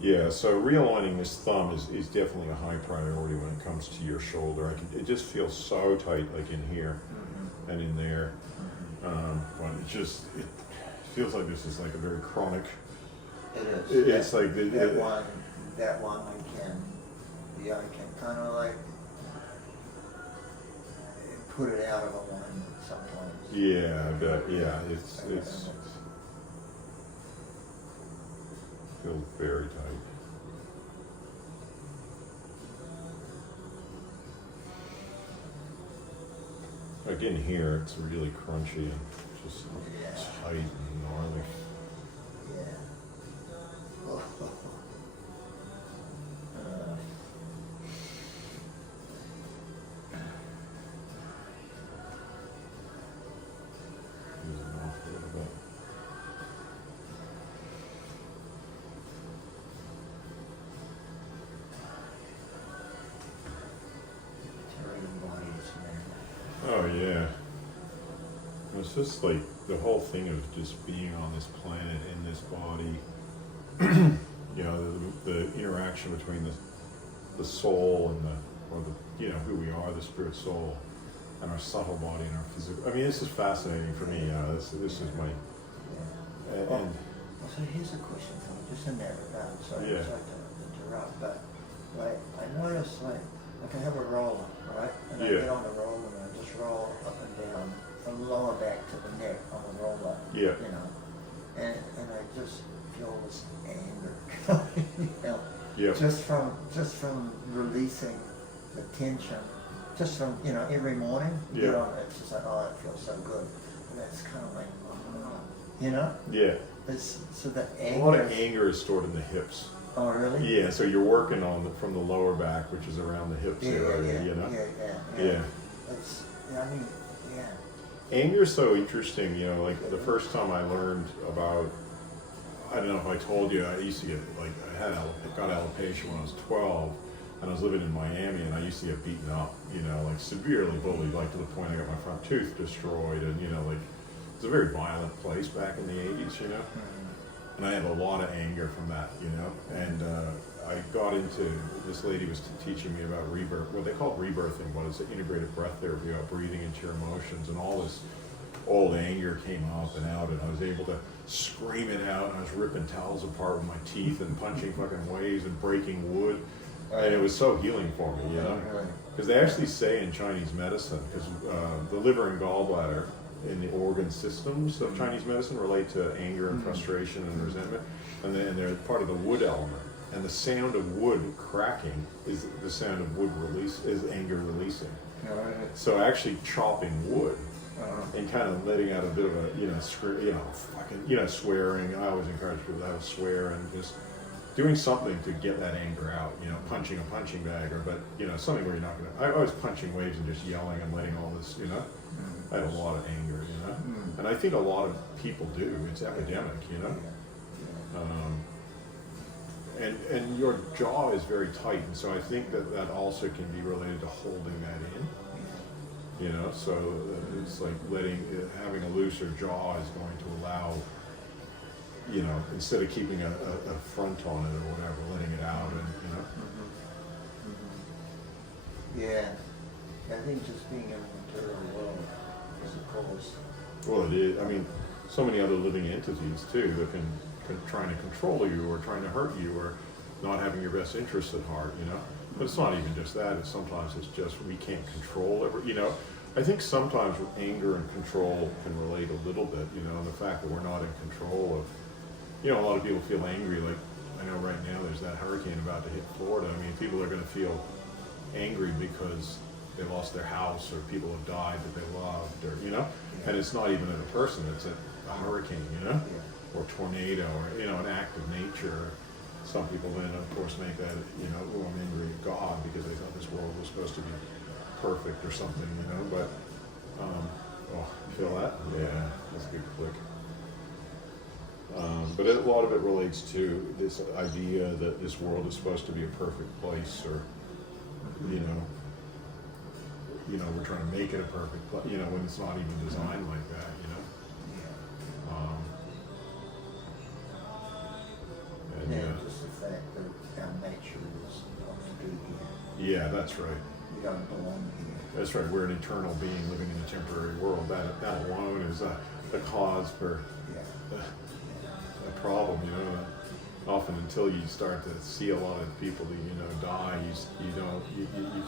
Yeah, so realigning this thumb is definitely a high priority when it comes to your shoulder. It just feels so tight, like in here and in there. But it feels like this is like a very chronic. It is. It's like that one I can kind of like put it out of a one sometimes. Yeah, it's feels very tight. Like in here, it's really crunchy and just tight and gnarly. Yeah. Ease it off a little bit. Oh yeah. It's just like the whole thing of just being on this planet in this body. You know, the interaction between the soul and who we are, the spirit soul, and our subtle body and our physical. I mean, this is fascinating for me. This is my. And so here's a question for you, just in that regard. Sorry to interrupt, but like I notice like I have a roller, right? And I get on the roller and I just roll up and down from the lower back to the neck on the roller. Yeah. You know, and I just feel this anger, you know, just from releasing the tension, just from every morning. You know, it's just like, oh, it feels so good, and it's kind of like, you know. Yeah. So the anger. A lot of anger is stored in the hips. Oh, really? Yeah, so you're working on from the lower back, which is around the hips area, you know? Yeah. It's, I mean, anger is so interesting, you know, like the first time I learned about, I don't know if I told you, I used to get, like, got alopecia when I was 12, and I was living in Miami, and I used to get beaten up, you know, like severely bullied, like to the point I got my front tooth destroyed, and, you know, like, it was a very violent place back in the 80s, you know? And I had a lot of anger from that, you know? And I got into, this lady was teaching me about rebirth, what they call rebirthing, but it's an integrated breath therapy about breathing into your emotions, and all this old anger came up and out, and I was able to scream it out, and I was ripping towels apart with my teeth and punching fucking waves and breaking wood, and it was so healing for me, you know? Because they actually say in Chinese medicine, because the liver and gallbladder in the organ systems of Chinese medicine relate to anger and frustration and resentment, and they're part of the wood element. And the sound of wood cracking is the sound of wood release, is anger releasing. So actually chopping wood and kind of letting out a bit of a, swearing. I always encourage people to swear and just doing something to get that anger out, you know, punching a punching bag, something where you're not gonna, I was punching waves and just yelling and letting all this, you know. I had a lot of anger, you know, and I think a lot of people do. It's epidemic, you know. And your jaw is very tight, and so I think that also can be related to holding that in, you know. So it's like having a looser jaw is going to allow, you know, instead of keeping a front on it or whatever, letting it out, and you know. Yeah, I think just being in the material world is a cause. Well, it is. I mean, so many other living entities too that can trying to control you or trying to hurt you or not having your best interests at heart, you know. But it's not even just that. Sometimes it's just we can't control you know. I think sometimes anger and control can relate a little bit, you know, and the fact that we're not in control of, you know, a lot of people feel angry. Like I know right now there's that hurricane about to hit Florida. I mean, people are going to feel angry because they lost their house or people have died that they loved, or you know, and it's not even a person. It's a hurricane, you know. Or tornado, or you know, an act of nature. Some people then, of course, make that, you know, oh, I'm angry at God because they thought this world was supposed to be perfect or something, you know. But, feel that? Yeah, that's a good click. But a lot of it relates to this idea that this world is supposed to be a perfect place, or, you know, we're trying to make it a perfect place, you know, when it's not even designed like that, you know. Just the fact Yeah, that's right. You don't belong here. That's right. We're an eternal being living in a temporary world. That alone is the cause for a problem. You know, often until you start to see a lot of people that die, you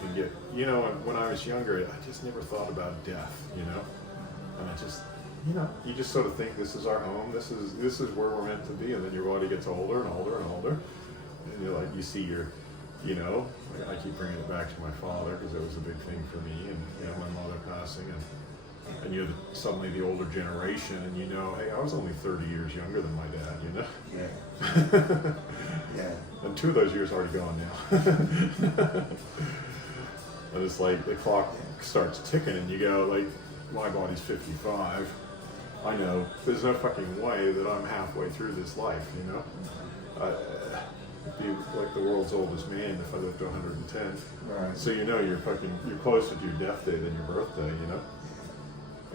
can get. You know, when I was younger, I just never thought about death. You know, and I just. You just sort of think this is our home. This is where we're meant to be, and then your body gets older and older and older, and you're like, you see your. I keep bringing it back to my father because it was a big thing for me, and my mother passing, and you're suddenly the older generation, and hey, I was only 30 years younger than my dad, Yeah. Yeah. And 2 of those years are already gone now. And it's like the clock starts ticking, and you go like, my body's 55. I know there's no fucking way that I'm halfway through this life, I'd be like the world's oldest man if I lived to 110. Right. So you're closer to your death day than your birthday,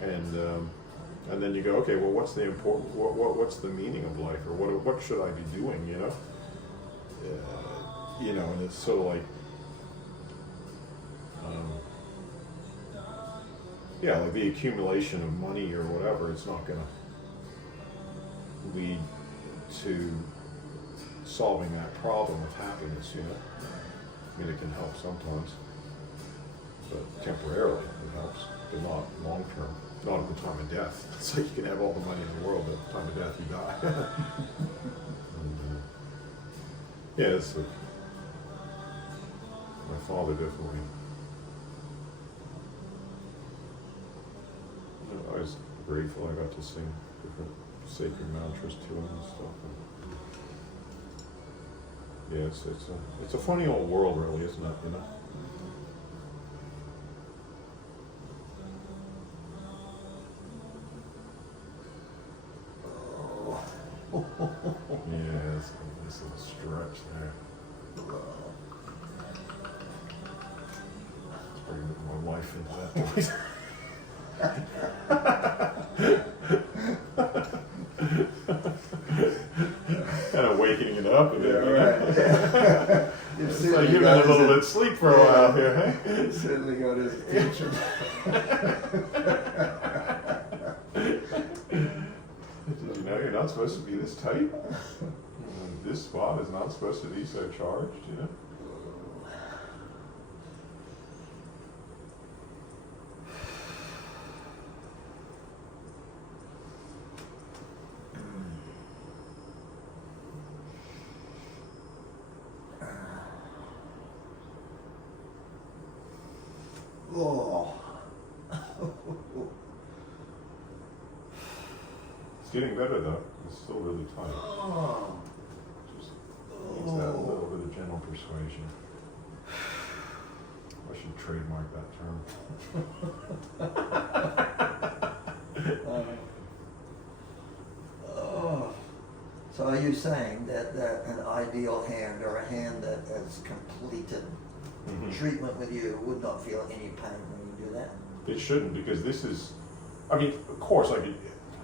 And then you go, okay, well, what's the what's the meaning of life, or what should I be doing, and it's sort of like, like the accumulation of money or whatever, it's not going to lead to solving that problem with happiness, I mean, it can help sometimes, but temporarily it helps, but not long term, not at the time of death. It's like you can have all the money in the world, but at the time of death you die. And, it's like, my father definitely, I was grateful I got to sing different sacred mantras to him and stuff. Yeah, it's a funny old world, really, isn't it? Yeah, it's a nice little stretch there. Let's bring my wife into that voice. Kind of waking it up a bit. Right. It's like you've been a little bit asleep for a while here, hey? Certainly got his attention. Did you know you're not supposed to be this tight? This spot is not supposed to be so charged, Oh. It's getting better though. It's still really tight. Oh. Just needs that little bit of gentle persuasion. I should trademark that term. So are you saying that an ideal hand, or a hand that has completed treatment with you, would not feel any pain when you do that? It shouldn't, because this is, I mean, of course,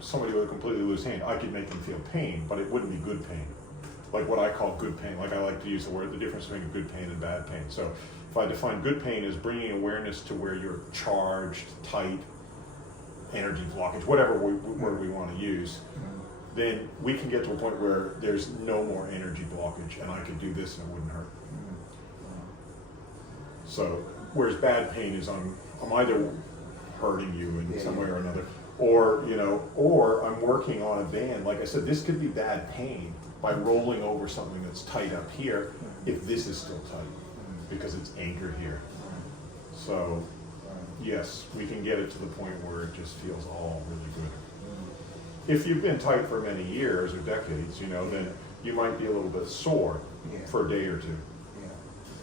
somebody with a completely loose hand, I could make them feel pain, but it wouldn't be good pain. Like what I call good pain, like I like to use the difference between good pain and bad pain. So if I define good pain as bringing awareness to where you're charged, tight, energy blockage, whatever word we want to use, then we can get to a point where there's no more energy blockage, and I could do this and it wouldn't hurt. So, whereas bad pain is I'm either hurting you in some way or another, or I'm working on a band. Like I said, this could be bad pain by rolling over something that's tight up here, if this is still tight, because it's anchored here. So, yes, we can get it to the point where it just feels all really good. If you've been tight for many years or decades, then you might be a little bit sore for a day or two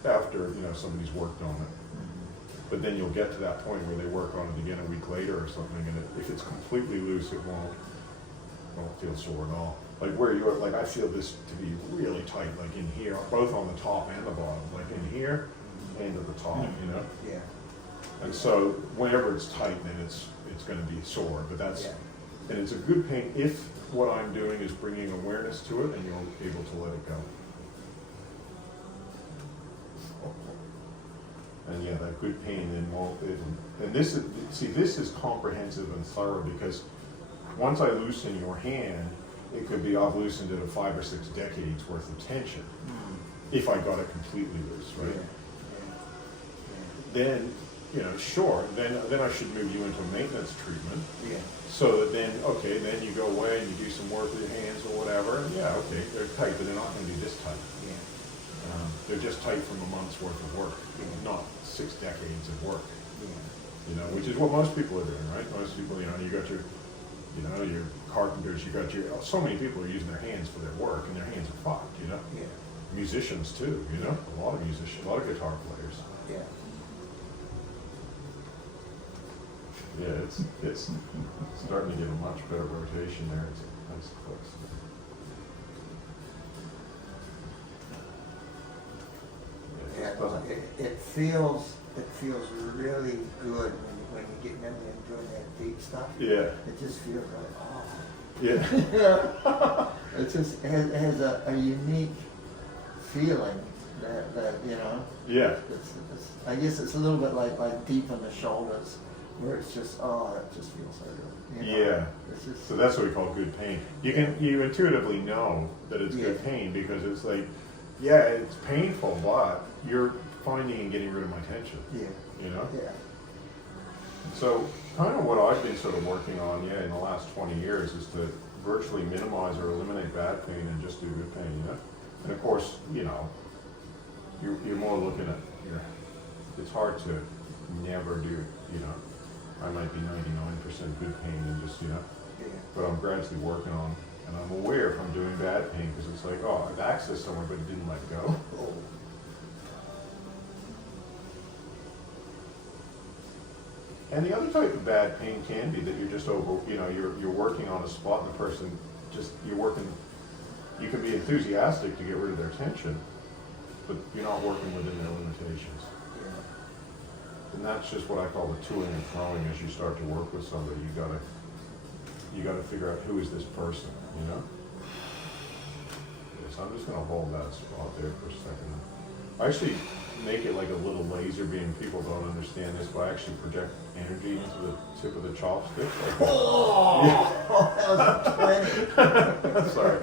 after somebody's worked on it. But then you'll get to that point where they work on it again a week later or something, and if it's completely loose, it won't feel sore at all. Like where you're, like I feel this to be really tight, like in here, both on the top and the bottom, like in here and at the top, Yeah. And so whenever it's tight, then it's going to be sore. But and it's a good pain if what I'm doing is bringing awareness to it, and you're able to let it go. And yeah, that good pain then won't, and this is comprehensive and thorough, because once I loosen your hand, it could be I've loosened it of 5 or 6 decades worth of tension, if I got it completely loose, right? Then, you know, sure, then I should move you into a maintenance treatment. Yeah. So that then, okay, then you go away and you do some work with your hands or whatever, and yeah, okay, they're tight, but they're not gonna be this tight. Yeah. They're just tight from a month's worth of work, not 6 decades of work. Yeah. You know, which is what most people are doing, right? Most people, you know, you got your, you know, your carpenters, you got your, so many people are using their hands for their work, and their hands are fucked, you know? Yeah. Musicians too, you know? A lot of musicians, a lot of guitar players. Yeah. Yeah, it's starting to get a much better rotation there. It's nice clicks. Yeah, well, it feels really good when you get in there and doing that deep stuff. Yeah. It just feels like, oh. Yeah. It just has a unique feeling that you know. Yeah. It's, I guess it's a little bit like deep in the shoulders, where it's just, oh, it just feels so good. You know? Yeah. It's just, So that's what we call good pain. You intuitively know that it's good Yeah. pain, because it's like, yeah, it's painful, but you're finding and getting rid of my tension. yeah. You know? Yeah. So kind of what I've been sort of working on, in the last 20 years is to virtually minimize or eliminate bad pain and just do good pain, you know? And of course, you know, you're more looking at, you know, it's hard to never do, you know, I might be 99% good pain and just, you know, Yeah. but I'm gradually working on, and I'm aware if I'm doing bad pain, because it's like, oh, I've accessed somewhere but it didn't let go. Oh. And the other type of bad pain can be that you're just you're working on a spot and the person just, you can be enthusiastic to get rid of their tension, but you're not working within their limitations. Yeah. And that's just what I call the toing and throwing. As you start to work with somebody, you gotta figure out who is this person, you know? Yeah, so I'm just gonna hold that spot there for a second. I actually make it like a little laser beam. People don't understand this, but I actually project energy into the tip of the chopstick. Like Oh, yeah. that was 20. Sorry.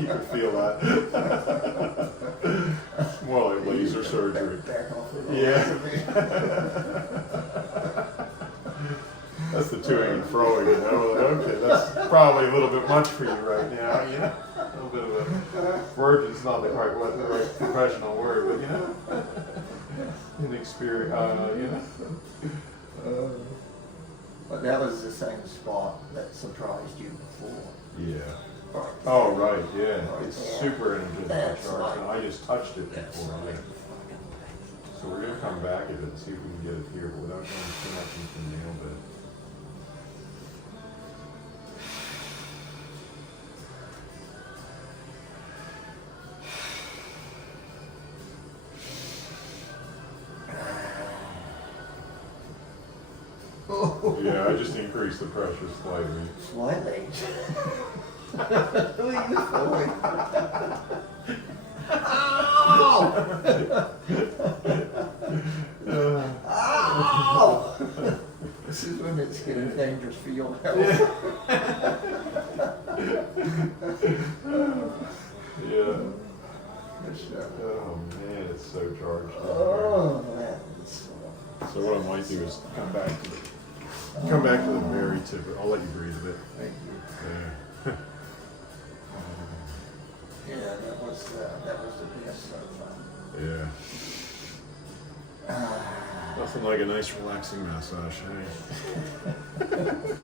You can feel that. It's more like laser surgery. Back off a little. Yeah. That's the toing and throwing, you know? Okay, that's probably a little bit much for you right now, you know? A little bit of a word, it's not the right professional word, but you know? Inexperienced, you know? But that was the same spot that surprised you before. Yeah. Right. Oh, right, yeah. Right It's there. super energetic That's charge, like- and I just touched it That's before. like Yeah. fucking painful. So we're gonna come back at it and see if we can get it here, but without going too much into the nail bed. Oh. Yeah, I just increased the pressure slightly. Slightly. Who are you fooling? Ow! Ow! This is when it's getting dangerous for your health. Yeah. Oh man, it's so charged. Oh, that is So what I might do is come back to the very tip. I'll let you breathe a bit. Thank you. Yeah. Yeah, that was the best so far. Yeah. Nothing like a nice relaxing massage, hey?